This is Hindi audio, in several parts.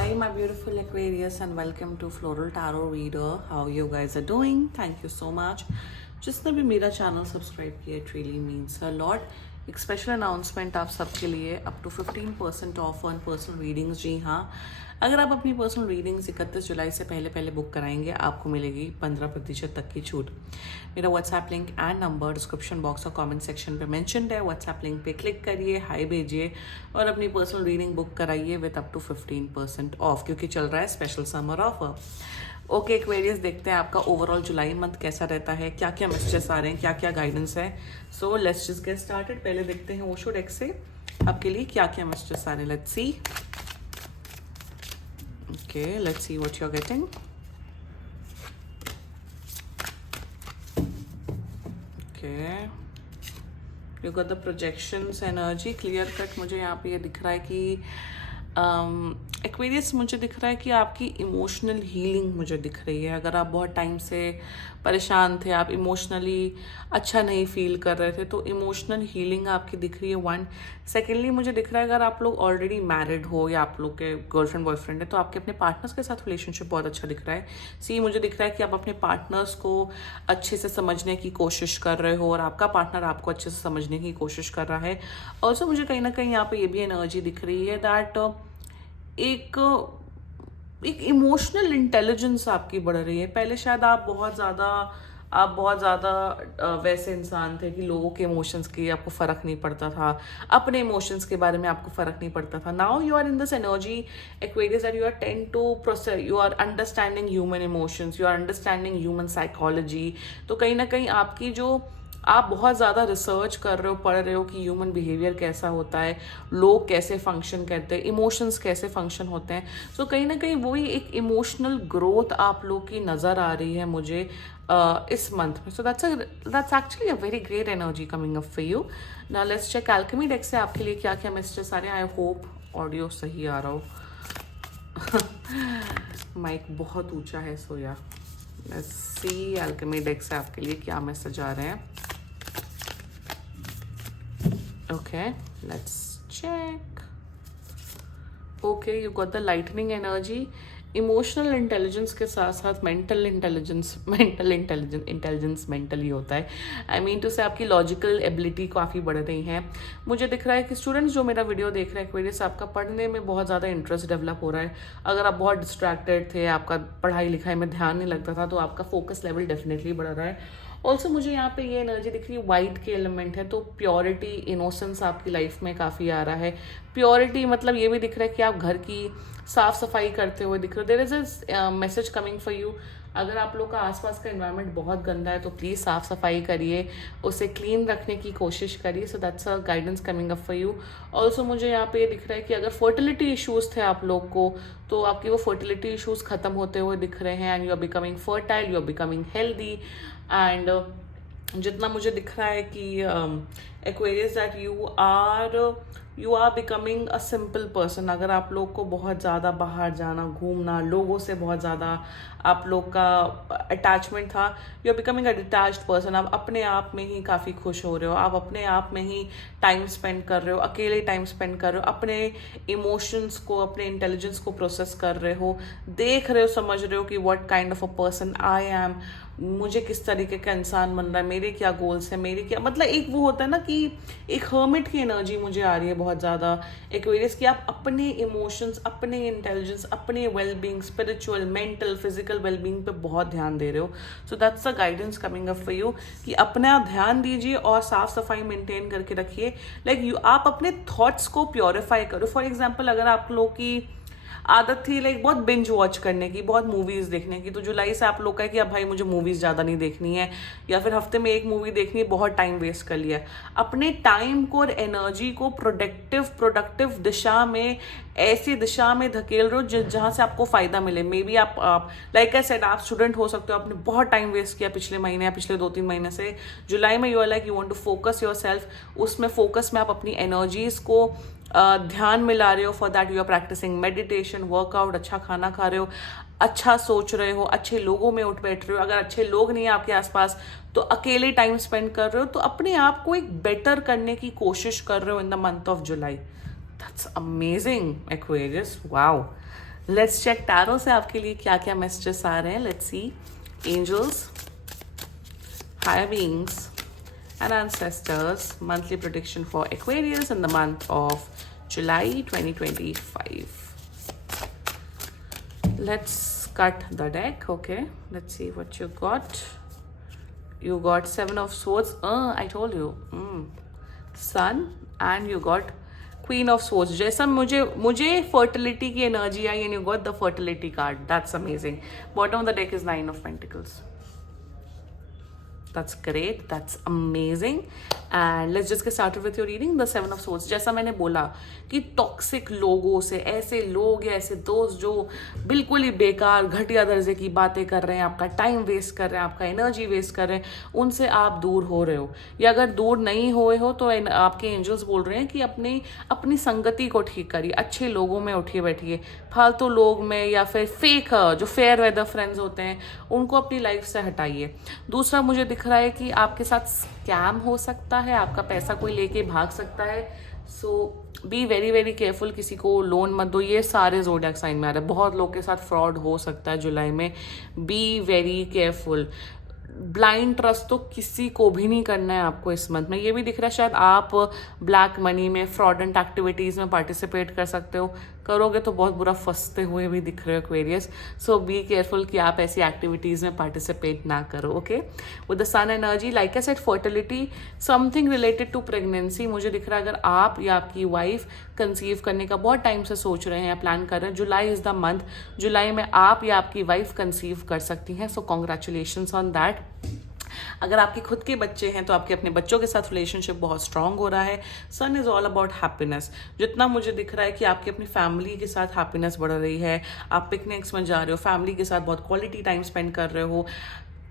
Hi, my beautiful Aquarius, and welcome to Floral Tarot Reader. How you guys are doing? Thank you so much. जिसने भी मेरा चैनल सब्सक्राइब किया, it really means a lot. एक स्पेशल अनाउंसमेंट आप सबके लिए, up to 15% off on personal readings. जी हाँ, अगर आप अपनी पर्सनल रीडिंग्स 31 जुलाई से पहले पहले बुक कराएंगे, आपको मिलेगी 15% तक की छूट। मेरा WhatsApp link and number description box और कमेंट सेक्शन पे मेंशन्ड है। व्हाट्सएप लिंक पे क्लिक करिए, हाई भेजिए और अपनी पर्सनल रीडिंग बुक कराइए विद अप टू 15% ऑफ, क्योंकि चल रहा है special summer offer. Okay Aquarius, देखते हैं आपका ओवरऑल जुलाई मंथ कैसा रहता है, क्या क्या मैसेजेस आ रहे हैं, क्या क्या गाइडेंस है। So let's just get started. पहले देखते हैं ओशो डेक से आपके लिए क्या क्या मैसेजेस आ रहे हैं। Let's see. Okay, let's see what you are getting. Okay, you got the projections energy clear cut. मुझे यहाँ पे ये दिख रहा है कि एक्वेरियस मुझे दिख रहा है कि आपकी इमोशनल हीलिंग मुझे दिख रही है। अगर आप बहुत टाइम से परेशान थे, आप इमोशनली अच्छा नहीं फील कर रहे थे, तो इमोशनल हीलिंग आपकी दिख रही है। वन सेकेंडली मुझे दिख रहा है अगर आप लोग ऑलरेडी मैरिड हो या आप लोग के गर्लफ्रेंड बॉयफ्रेंड है, तो आपके अपने पार्टनर्स के साथ रिलेशनशिप बहुत अच्छा दिख रहा है। सी, मुझे दिख रहा है कि आप अपने पार्टनर्स को अच्छे से समझने की कोशिश कर रहे हो और आपका पार्टनर आपको अच्छे से समझने की कोशिश कर रहा है। ऑल्सो मुझे कहीं ना कहीं यहाँ पे ये भी एनर्जी दिख रही है दैट एक इमोशनल इंटेलिजेंस आपकी बढ़ रही है। पहले शायद आप बहुत ज़्यादा वैसे इंसान थे कि लोगों के इमोशंस की आपको फ़र्क नहीं पड़ता था, अपने इमोशंस के बारे में आपको फ़र्क नहीं पड़ता था। Now you are in this energy Aquarius that you are tend to process, you are understanding human emotions, you are understanding human psychology. तो कहीं ना कहीं आपकी जो आप बहुत ज़्यादा रिसर्च कर रहे हो, पढ़ रहे हो कि ह्यूमन बिहेवियर कैसा होता है, लोग कैसे फंक्शन करते हैं, इमोशंस कैसे फंक्शन होते हैं। सो कहीं ना कहीं वही एक इमोशनल ग्रोथ आप लोग की नज़र आ रही है मुझे इस मंथ में। So that's actually a very great energy coming up for you. Now let's check alchemy deck से आपके लिए क्या क्या मैसेजेस आ रहे हैं। आई होप ऑडियो सही आ रहा हो। माइक बहुत ऊंचा है, सो या लेट्स सी एल्केमी डेक से आपके लिए क्या मैसेज आ रहे हैं। Okay, let's check. Okay, you got the lightning energy. Emotional intelligence के साथ साथ मेंटल इंटेलिजेंस मेंटली होता है। आई मीन टू से आपकी लॉजिकल एबिलिटी काफ़ी बढ़ रही है। मुझे दिख रहा है कि स्टूडेंट्स जो मेरा वीडियो देख रहे हैं एक्वेरियस, आपका पढ़ने में बहुत ज़्यादा इंटरेस्ट डेवलप हो रहा है। अगर आप बहुत डिस्ट्रैक्टेड थे, आपका पढ़ाई लिखाई में ध्यान नहीं लगता था, तो आपका फोकस लेवल डेफिनेटली बढ़ रहा है। ऑल्सो मुझे यहाँ पे ये एनर्जी दिख रही है, वाइट के एलिमेंट है, तो प्योरिटी इनोसेंस आपकी लाइफ में काफ़ी आ रहा है। प्योरिटी मतलब ये भी दिख रहा है कि आप घर की साफ सफाई करते हुए दिख रहे हो। There is a message coming for you. अगर आप लोग का आसपास का एनवायरनमेंट बहुत गंदा है, तो प्लीज़ साफ सफाई करिए, उसे क्लीन रखने की कोशिश करिए। So that's a guidance coming up for you. Also मुझे यहाँ पे ये दिख रहा है कि अगर फर्टिलिटी इश्यूज थे आप लोग को, तो आपके वो फर्टिलिटी इश्यूज खत्म होते हुए दिख रहे हैं and you are becoming fertile, you are becoming healthy. And जितना मुझे दिख रहा है कि Aquarius that you are becoming a simple person. अगर आप लोग को बहुत ज़्यादा बाहर जाना, घूमना, लोगों से बहुत ज़्यादा आप लोग का अटैचमेंट था, you are becoming a detached person. आप अपने आप में ही काफ़ी खुश हो रहे हो, आप अपने आप में ही टाइम स्पेंड कर रहे हो, अकेले टाइम स्पेंड कर रहे हो, अपने इमोशंस को, अपने इंटेलिजेंस को प्रोसेस कर रहे हो, देख रहे हो, समझ रहे हो कि what kind of a person I am, मुझे किस तरीके का इंसान बन रहा है, मेरे क्या गोल्स हैं, मेरे क्या मतलब एक वो होता है ना कि एक हर्मिट की एनर्जी मुझे आ रही है बहुत ज़्यादा एक्वेरियस, कि आप अपने इमोशंस, अपने इंटेलिजेंस, अपने wellbeing, spiritual, mental, physical wellbeing पे बहुत ध्यान दे रहे हो। So that's the guidance coming up for you कि अपना ध्यान दीजिए और साफ सफाई मेंटेन करके रखिए। लाइक यू आप अपने थॉट्स को प्योरीफाई करो। फॉर एग्जाम्पल, अगर आप लोग की आदत थी लाइक बहुत बिंज वॉच करने की, बहुत मूवीज देखने की, तो जुलाई से आप लोग का है कि अब भाई मुझे मूवीज ज़्यादा नहीं देखनी है, या फिर हफ्ते में एक मूवी देखनी है, बहुत टाइम वेस्ट कर लिया। अपने टाइम को और एनर्जी को प्रोडक्टिव दिशा में, ऐसी दिशा में धकेल रहे हो जहाँ से आपको फायदा मिले। मे बी आप लाइक आई सेड, आप स्टूडेंट हो सकते हो, आपने बहुत टाइम वेस्ट किया पिछले महीने या पिछले 2-3 महीने से। जुलाई में you are like you want to focus yourself, उसमें फोकस में आप अपनी एनर्जीज को ध्यान में ला रहे हो। For that you are practising meditation, workout, अच्छा खाना खा रहे हो, अच्छा सोच रहे हो, अच्छे लोगों में उठ बैठ रहे हो। अगर अच्छे लोग नहीं है आपके आसपास, तो अकेले टाइम स्पेंड कर रहे हो, तो अपने आप को एक बेटर करने की कोशिश कर रहे हो in the month of July. That's amazing Aquarius, wow. Let's check tarot से आपके लिए क्या क्या मैसेजेस आ रहे हैं. Let's see. Angels, higher beings and ancestors monthly prediction for Aquarius in the month of July 2025. Let's cut the deck. Okay, let's see what you got. You got Seven of Swords. I told you. Sun, and you got Queen of Swords. जैसा मुझे fertility की energy I and you got the fertility card. That's amazing. Bottom of the deck is Nine of Pentacles. That's great. That's amazing. And let's just get started with your reading. The Seven of Swords. जैसा मैंने बोला कि टॉक्सिक लोगों से, ऐसे लोग या ऐसे दोस्त जो बिल्कुल ही बेकार घटिया दर्जे की बातें कर रहे हैं, आपका टाइम वेस्ट कर रहे हैं, आपका एनर्जी वेस्ट कर रहे हैं, उनसे आप दूर हो रहे हो. या अगर दूर नहीं हुए हो तो आपके एंजल्स बोल रहे हैं कि अपनी संगति को ठीक करिए. अच्छे लोगों में उठिए बैठिए. फालतू लोग में या फिर फेक जो फेयर वेदर फ्रेंड्स होते हैं उनको अपनी लाइफ से हटाइए. दूसरा मुझे दिख रहा है कि आपके साथ स्कैम हो सकता है, आपका पैसा कोई लेके भाग सकता है. सो बी वेरी वेरी केयरफुल. किसी को लोन मत दो. ये सारे ज़ोडिएक साइन में आ रहे हैं. बहुत लोग के साथ फ्रॉड हो सकता है जुलाई में. Be very careful. Blind trust तो किसी को भी नहीं करना है आपको इस मंथ में. ये भी दिख रहा है शायद आप ब्लैक मनी में, फ्रॉडेंट एक्टिविटीज़ में पार्टिसिपेट कर सकते हो. करोगे तो बहुत बुरा फंसते हुए भी दिख रहे हो एक्वेरियस. सो बी केयरफुल कि आप ऐसी एक्टिविटीज़ में पार्टिसिपेट ना करो. Okay. With the sun energy, like I said, fertility, something related to pregnancy. मुझे दिख रहा है अगर आप या आपकी वाइफ कंसीव करने का बहुत टाइम से सोच रहे हैं या प्लान कर रहे हैं, जुलाई इज़ द मंथ. जुलाई में आप या आपकी वाइफ कंसीव कर सकती हैं. सो कॉन्ग्रेचुलेशंस ऑन दैट. अगर आपके खुद के बच्चे हैं तो आपके अपने बच्चों के साथ रिलेशनशिप बहुत स्ट्रांग हो रहा है. Sun is all about happiness. जितना मुझे दिख रहा है कि आपकी अपनी फैमिली के साथ हैप्पीनेस बढ़ रही है. आप पिकनिक्स में जा रहे हो, फैमिली के साथ बहुत क्वालिटी टाइम स्पेंड कर रहे हो,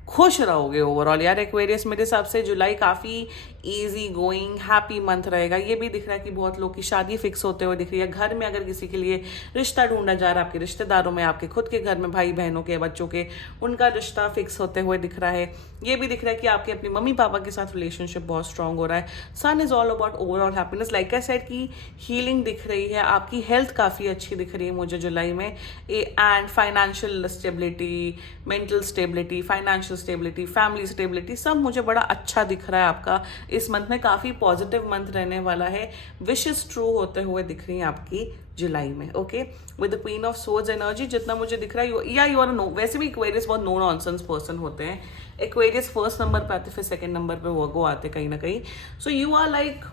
खुश रहोगे ओवरऑल. यार एक्वेरियस, मेरे हिसाब से जुलाई काफ़ी इजी गोइंग हैप्पी मंथ रहेगा. ये भी दिख रहा है कि बहुत लोग की शादी फिक्स होते हुए दिख रही है. घर में अगर किसी के लिए रिश्ता ढूंढा जा रहा है, आपके रिश्तेदारों में, आपके खुद के घर में भाई बहनों के, बच्चों के, उनका रिश्ता फिक्स होते हुए दिख रहा है. ये भी दिख रहा है कि आपके अपनी मम्मी पापा के साथ रिलेशनशिप बहुत स्ट्रांग हो रहा है. Sun is all about overall happiness. Like I said की हीलिंग दिख रही है. आपकी हेल्थ काफ़ी अच्छी दिख रही है मुझे जुलाई में. And financial stability, mental stability, financial stability, family stability, सब मुझे बड़ा अच्छा दिख रहा है आपका. इस मंथ में काफ़ी पॉजिटिव मंथ रहने वाला है. विशेस ट्रू होते हुए दिख रही हैं आपकी जुलाई में. Okay. With the queen of swords energy, जितना मुझे दिख रहा है, या यू आर नो, वैसे भी एक्वेरियस बहुत नो नॉनसेंस पर्सन होते हैं. एक्वेरियस फर्स्ट नंबर पे आते, फिर सेकंड नंबर पे वर्गो आते कहीं ना कहीं. सो यू आर लाइक,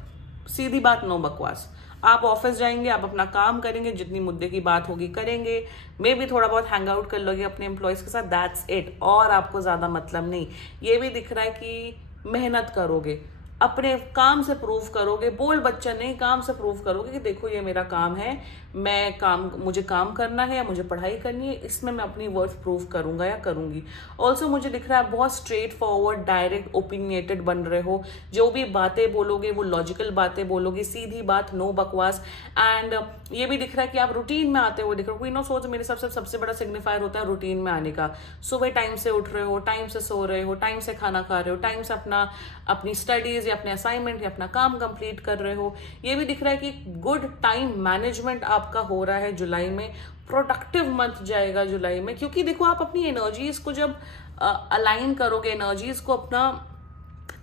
सीधी बात, नो बकवास. आप ऑफिस जाएंगे, आप अपना काम करेंगे, जितनी मुद्दे की बात होगी करेंगे, मे भी थोड़ा बहुत हैंग आउट कर लोगे अपने एम्प्लॉयज़ के साथ, दैट्स इट. और आपको ज़्यादा मतलब नहीं. ये भी दिख रहा है कि मेहनत करोगे, अपने काम से प्रूव करोगे. बोल बच्चा नहीं, काम से प्रूव करोगे कि देखो ये मेरा काम है, मुझे काम करना है या मुझे पढ़ाई करनी है, इसमें मैं अपनी वर्थ प्रूव करूंगा या करूंगी. ऑल्सो मुझे दिख रहा है बहुत स्ट्रेट फॉरवर्ड, डायरेक्ट, ओपिनियटेड बन रहे हो. जो भी बातें बोलोगे वो लॉजिकल बातें बोलोगे, सीधी बात, नो बकवास. एंड ये भी दिख रहा है कि आप रूटीन में आते हुए दिख रहे हो. क्वीन ऑफ सोर्ड्स मेरे सबसे बड़ा सिग्निफायर होता है रूटीन में आने का. सुबह टाइम से उठ रहे हो, टाइम से सो रहे हो, टाइम से खाना खा रहे हो, टाइम से अपनी स्टडीज या अपने असाइनमेंट या अपना काम कंप्लीट कर रहे हो. ये भी दिख रहा है कि गुड टाइम मैनेजमेंट आपका हो रहा है जुलाई में. प्रोडक्टिव मंथ जाएगा जुलाई में, क्योंकि देखो आप अपनी एनर्जीज को जब अलाइन करोगे, एनर्जीज को अपना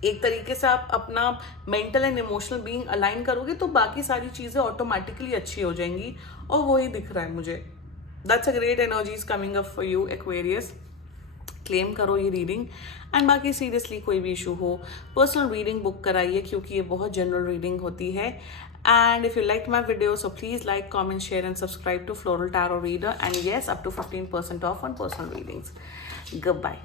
एक तरीके से आप अपना mental and emotional being align करोगे तो बाकी सारी चीजें ऑटोमेटिकली अच्छी हो जाएंगी. और वही दिख रहा है मुझे. That's a great energies coming up for you Aquarius. Claim करो ये रीडिंग. एंड बाकी सीरियसली कोई भी इशू हो, पर्सनल रीडिंग बुक कराइए, क्योंकि ये बहुत जनरल रीडिंग होती है. And if you liked my video, so please like, comment, share and subscribe to Floral Tarot Reader. And yes, up to 15% off on personal readings. Goodbye.